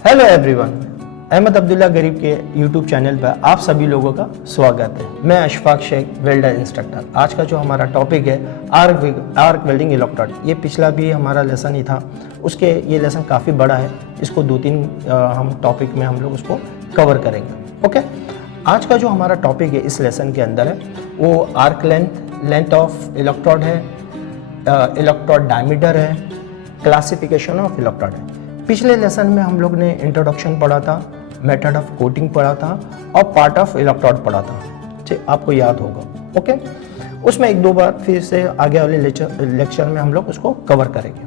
Hello everyone, Ahmad Abdullah गरीब के YouTube channel पर आप सभी लोगों का स्वागत है। मैं अशफाक शेख, वेल्डर इंस्ट्रक्टर। आज का जो हमारा टॉपिक है आर्क वेल्डिंग इलेक्ट्रोड। ये पिछला भी हमारा लेसन ही था, उसके ये लेसन काफ़ी बड़ा है। इसको 2-3 हम टॉपिक में हम लोग उसको कवर करेंगे। ओके, आज का जो हमारा टॉपिक है इस लेसन के अंदर है वो आर्क लेंथ ऑफ इलेक्ट्रोड है, इलेक्ट्रोड डायमीटर है, क्लासिफिकेशन ऑफ इलेक्ट्रोड है। पिछले लेसन में हम लोग ने इंट्रोडक्शन पढ़ा था, मेथड ऑफ कोटिंग पढ़ा था और पार्ट ऑफ इलेक्ट्रोड पढ़ा था। ठीक, आपको याद होगा। ओके, उसमें 1-2 बार फिर से आगे वाले लेक्चर में हम लोग उसको कवर करेंगे।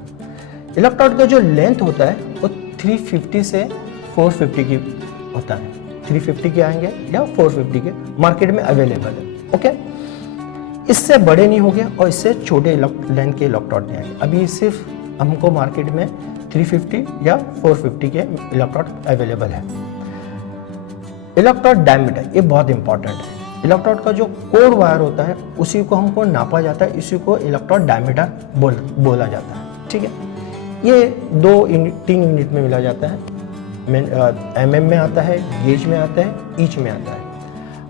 इलेक्ट्रोड का जो लेंथ होता है वो 350 से 450 की होता है। 350 के आएंगे या 450 के मार्केट में अवेलेबल है। ओके, इससे बड़े नहीं होंगे और इससे छोटे लेंथ के इलेक्ट्रोड नहीं आएंगे। अभी सिर्फ हमको मार्केट में 350 या 450 के इलेक्ट्रोड अवेलेबल है। इलेक्ट्रोड डायमीटर ये बहुत इंपॉर्टेंट है। इलेक्ट्रोड का जो कोर वायर होता है उसी को हमको नापा जाता है, इसी को इलेक्ट्रोड डायमीटर बोला जाता है। ठीक है, ये 2-3 यूनिट में मिला जाता है। mm में आता है, गेज में आता है, इंच में आता है।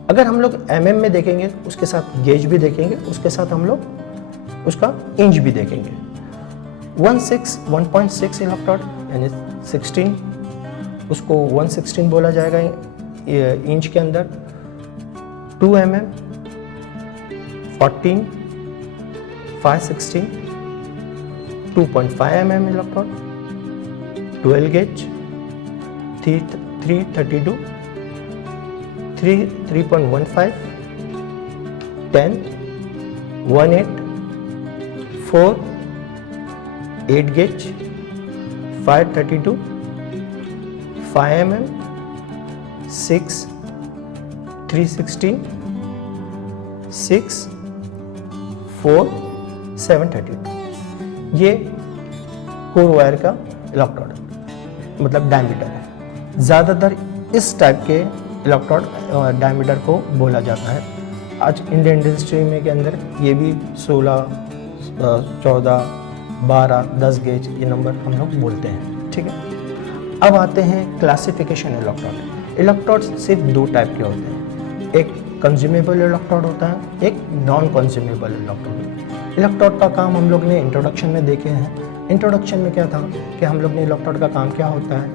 अगर हम लोग mm में देखेंगे उसके साथ गेज भी देखेंगे, उसके साथ हम लोग उसका इंच भी देखेंगे। 1.6 इलेक्ट्रोड यानी 16, उसको 116 बोला जाएगा इंच के अंदर। 2 mm 14, 516, 2.5 mm electrode, 12 gauge 332, 3.15, 10, 18, 4, 8 gauge 532, 5 mm 6, 316, 6, 4, 732। ये कोर वायर का इलेक्ट्रोड मतलब डायमीटर है। ज़्यादातर इस टाइप के इलेक्ट्रोड डायमीटर को बोला जाता है। आज इंडियन इंडस्ट्री में के अंदर ये भी 16, 14, 12, 10 गेज ये नंबर हम लोग बोलते हैं। ठीक है, अब आते हैं क्लासिफिकेशन इलेक्ट्रोड। इलेक्ट्रोड सिर्फ 2 टाइप के होते हैं, एक कंज्यूमेबल इलेक्ट्रोड होता है, एक नॉन कंज्यूमेबल इलेक्ट्रोड। इलेक्ट्रोड का काम हम लोग ने इंट्रोडक्शन में देखे हैं। इंट्रोडक्शन में क्या था कि हम लोग ने इलेक्ट्रोड का काम क्या होता है,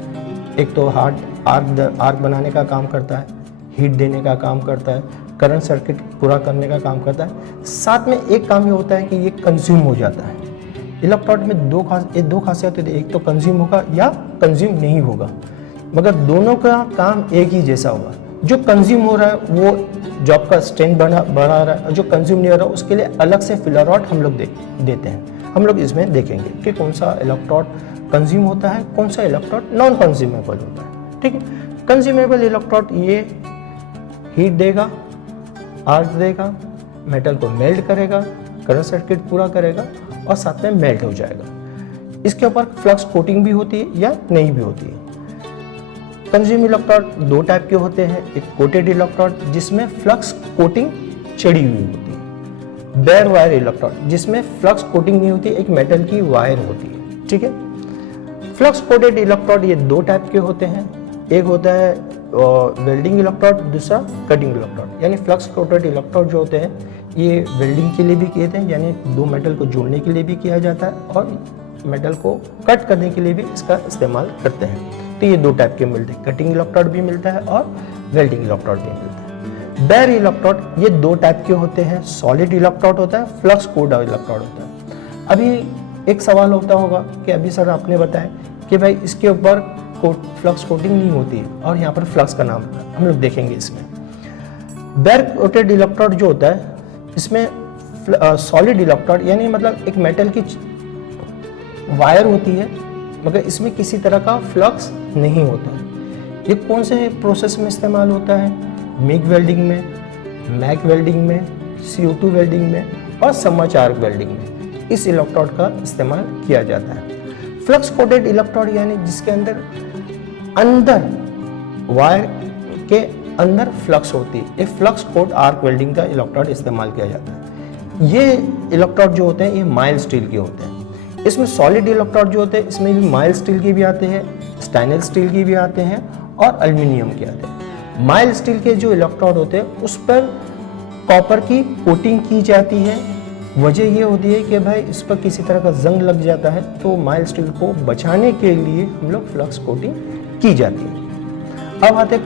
एक तो हार्ड आर्क बनाने का काम करता है, हीट देने का काम करता है, करंट सर्किट पूरा करने का काम करता है। साथ में एक काम ये होता है कि ये कंज्यूम हो जाता है। इलेक्ट्रोड में दो खासियत होती है, एक तो कंज्यूम होगा या कंज्यूम नहीं होगा, मगर दोनों का काम एक ही जैसा होगा। जो कंज्यूम हो रहा है वो जॉब का स्ट्रेंथ बढ़ा रहा है, और जो कंज्यूम नहीं हो रहा है उसके लिए अलग से फिलर रॉड हम लोग देते हैं। हम लोग इसमें देखेंगे कि कौन सा इलेक्ट्रोड कंज्यूम होता है, कौन सा इलेक्ट्रोड नॉन कंज्यूमेबल होता है। ठीक है, कंज्यूमेबल इलेक्ट्रोड ये हीट देगा, आर्क देगा, मेटल को मेल्ट करेगा, करंट सर्किट पूरा करेगा और साथ में मेल्ट हो जाएगा। इसके ऊपर फ्लक्स कोटिंग भी होती है या नहीं भी होती है। कंज्यूम इलेक्ट्रोड 2 टाइप के होते हैं, एक कोटेड इलेक्ट्रोड जिसमें फ्लक्स कोटिंग चढ़ी हुई होती है, बेयर वायर इलेक्ट्रोड जिसमें फ्लक्स कोटिंग नहीं होती, एक मेटल की वायर होती है। ठीक है, फ्लक्स कोटेड इलेक्ट्रोड ये 2 टाइप के होते हैं, एक होता है वेल्डिंग इलेक्ट्रोड, दूसरा कटिंग इलेक्ट्रोड। यानी फ्लक्स कोटेड इलेक्ट्रोड जो होते हैं ये वेल्डिंग के लिए भी किए थे, यानी 2 मेटल को जोड़ने के लिए भी किया जाता है और मेटल को कट करने के लिए भी इसका इस्तेमाल करते हैं। तो ये 2 टाइप के मिलते हैं, कटिंग इलेक्ट्रोड भी मिलता है और वेल्डिंग इलेक्ट्रोड भी मिलता है। बेयर इलेक्ट्रोड ये 2 टाइप के होते हैं, सॉलिड इलेक्ट्रोड होता है, फ्लक्स कोटेड इलेक्ट्रोड होता है। अभी एक सवाल होता होगा कि अभी सर आपने बताया कि भाई इसके ऊपर फ्लक्स कोटिंग नहीं होती है और यहाँ पर फ्लक्स का नाम होता है। हम लोग देखेंगे इसमें बेयर कोटेड इलेक्ट्रोड जो होता है इसमें सॉलिड इलेक्ट्रोड यानी मतलब एक मेटल की वायर होती है, मगर इसमें किसी तरह का फ्लक्स नहीं होता है। ये कौन से प्रोसेस में इस्तेमाल होता है, मिग वेल्डिंग में, मैग वेल्डिंग में, CO2 वेल्डिंग में और समाचार वेल्डिंग में इस इलेक्ट्रोड का इस्तेमाल किया जाता है। फ्लक्स कोटेड इलेक्ट्रोड यानी जिसके अंदर वायर के अंदर फ्लक्स होती है, ये फ्लक्स कोट आर्क वेल्डिंग का इलेक्ट्रोड इस्तेमाल किया जाता है। ये इलेक्ट्रोड जो होते हैं ये माइल्ड स्टील के होते हैं। इसमें सॉलिड इलेक्ट्रोड जो होते हैं इसमें भी माइल्ड स्टील के भी आते हैं, स्टेनलेस स्टील की भी आते हैं और एल्युमिनियम के आते हैं। माइल्ड स्टील के जो इलेक्ट्रोड होते हैं उस पर कॉपर की कोटिंग की जाती है। वजह ये होती है कि भाई इस पर किसी तरह का जंग लग जाता है तो माइल्ड स्टील को बचाने के लिए हम लोग फ्लक्स कोटिंग की जाती है। अब आते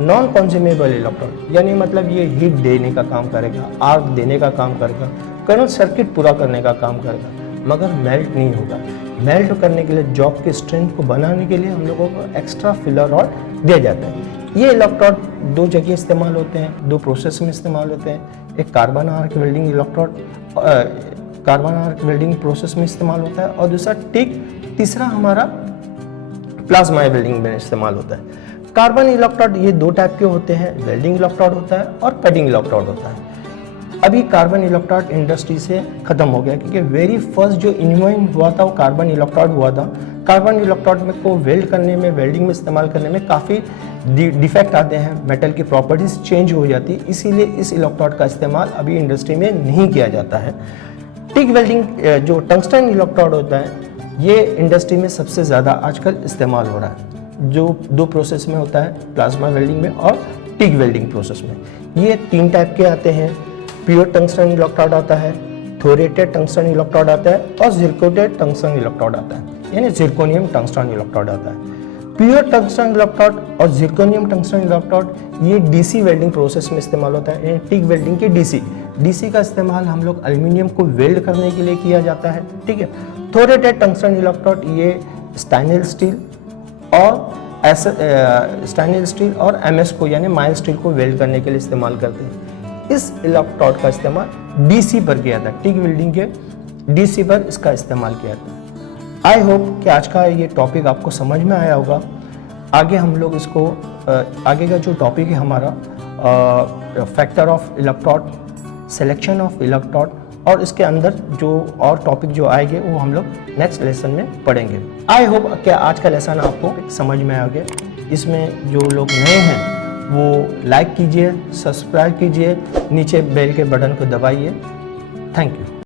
नॉन कंज्यूमेबल इलेक्ट्रोड, यानी मतलब ये हीट देने का काम करेगा, आर्क देने का काम करेगा, करंट सर्किट पूरा करने का काम करेगा, मगर मेल्ट नहीं होगा। मेल्ट करने के लिए जॉब के स्ट्रेंथ को बनाने के लिए हम लोगों को एक्स्ट्रा फिलर रॉड दिया जाता है। ये इलेक्ट्रोड दो जगह इस्तेमाल होते हैं, दो प्रोसेस में इस्तेमाल होते हैं। एक carbon arc welding electrode carbon arc welding process में इस्तेमाल होता है और दूसरा तीसरा हमारा प्लाज्मा वेल्डिंग में इस्तेमाल होता है। कार्बन इलेक्ट्रोड ये दो टाइप के होते हैं, वेल्डिंग इलेक्ट्रोड होता है और कटिंग इलेक्ट्रोड होता है। अभी कार्बन इलेक्ट्रोड इंडस्ट्री से ख़त्म हो गया क्योंकि वेरी फर्स्ट जो इन्वेंट हुआ था वो कार्बन इलेक्ट्रोड हुआ था। कार्बन इलेक्ट्रोड में को वेल्ड करने में, वेल्डिंग में इस्तेमाल करने में काफ़ी डिफेक्ट आते हैं, मेटल की प्रॉपर्टीज चेंज हो जाती है, इसीलिए इस इलेक्ट्रोड का इस्तेमाल अभी इंडस्ट्री में नहीं किया जाता है। टिक वेल्डिंग जो टंगस्टन इलेक्ट्रोड होता है ये इंडस्ट्री में सबसे ज़्यादा आजकल इस्तेमाल हो रहा है, जो दो प्रोसेस में होता है, प्लाज्मा वेल्डिंग में और टिक वेल्डिंग प्रोसेस में। ये तीन टाइप के आते हैं, प्योर टंगस्टन इलेक्ट्रोड आता है, थोरेटेड टंगस्टन इलेक्ट्रोड आता है और जिरकोटेड टंगस्टन इलेक्ट्रोड आता है, यानी जिरकोनियम टंगस्टन इलेक्ट्रोड आता है। प्योर टंगस्टन इलेक्ट्रोड और जिरकोनियम टंगस्टन इलेक्ट्रोड ये डीसी वेल्डिंग प्रोसेस में इस्तेमाल होता है, टिक वेल्डिंग के डीसी का इस्तेमाल हम लोग एल्युमिनियम को वेल्ड करने के लिए किया जाता है, ठीक है। थोरेटेड टंगस्टन इलेक्ट्रोड ये स्टेनलेस स्टील और एमएस को यानी माइल्ड स्टील को वेल्ड करने के लिए इस्तेमाल करते हैं। इस इलेक्ट्रोड का इस्तेमाल डीसी पर किया था, टिक वेल्डिंग के डीसी पर इसका इस्तेमाल किया था। आई होप कि आज का ये टॉपिक आपको समझ में आया होगा। आगे हम लोग इसको आगे का जो टॉपिक है हमारा factor of electrode, selection of electrode और इसके अंदर जो और टॉपिक जो आएंगे वो हम लोग नेक्स्ट लेसन में पढ़ेंगे। आई होप कि आज का लेसन आपको समझ में आ गया। इसमें जो लोग नए हैं वो लाइक कीजिए, सब्सक्राइब कीजिए, नीचे बेल के बटन को दबाइए। Thank you.